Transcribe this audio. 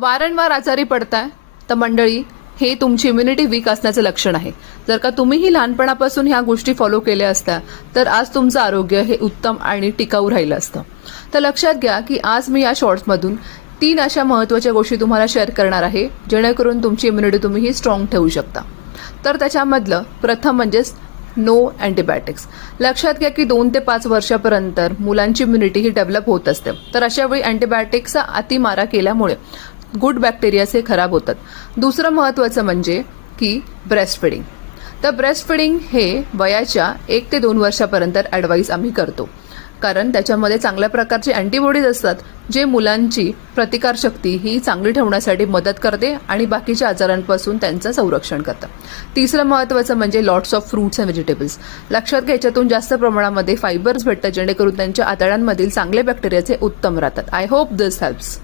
वारंवार आजारी पडताय तर मंडळी हे तुमची इम्युनिटी वीक असण्याचं लक्षण आहे. जर का तुम्हीही लहानपणापासून ह्या गोष्टी फॉलो केल्या असत्या तर आज तुमचं आरोग्य हे उत्तम आणि टिकाऊ राहिलं असतं. तर लक्षात घ्या की आज मी या शॉर्ट्समधून 3 अशा महत्त्वाच्या गोष्टी तुम्हाला शेअर करणार आहे जेणेकरून तुमची इम्युनिटी तुम्हीही स्ट्रॉंग ठेवू शकता. तर त्याच्यामधलं प्रथम म्हणजे नो अँटीबायोटिक्स. लक्षात घ्या की 2 ते 5 वर्षापर्यंत मुलांची इम्युनिटी ही डेव्हलप होत असते. तर अशा वेळी अँटीबायोटिक्सचा अतिमारा केल्यामुळे गुड बॅक्टेरियाज हे खराब होतात. दुसरं महत्त्वाचं म्हणजे की ब्रेस्ट फिडिंग. तर ब्रेस्ट फिडिंग हे वयाच्या 1 ते 2 वर्षापर्यंत ॲडवाईस आम्ही करतो, कारण त्याच्यामध्ये चांगल्या प्रकारचे अँटीबॉडीज असतात जे मुलांची प्रतिकारशक्ती ही चांगली ठेवण्यासाठी मदत करते आणि बाकीच्या आजारांपासून त्यांचं संरक्षण करतं. तिसरं महत्त्वाचं म्हणजे lots of fruits and vegetables. लक्षात घ्या याच्यातून जास्त प्रमाणामध्ये फायबर्स भेटतात जेणेकरून त्यांच्या आतड्यांमधील चांगले बॅक्टेरियाचे उत्तम राहतात. I hope this helps.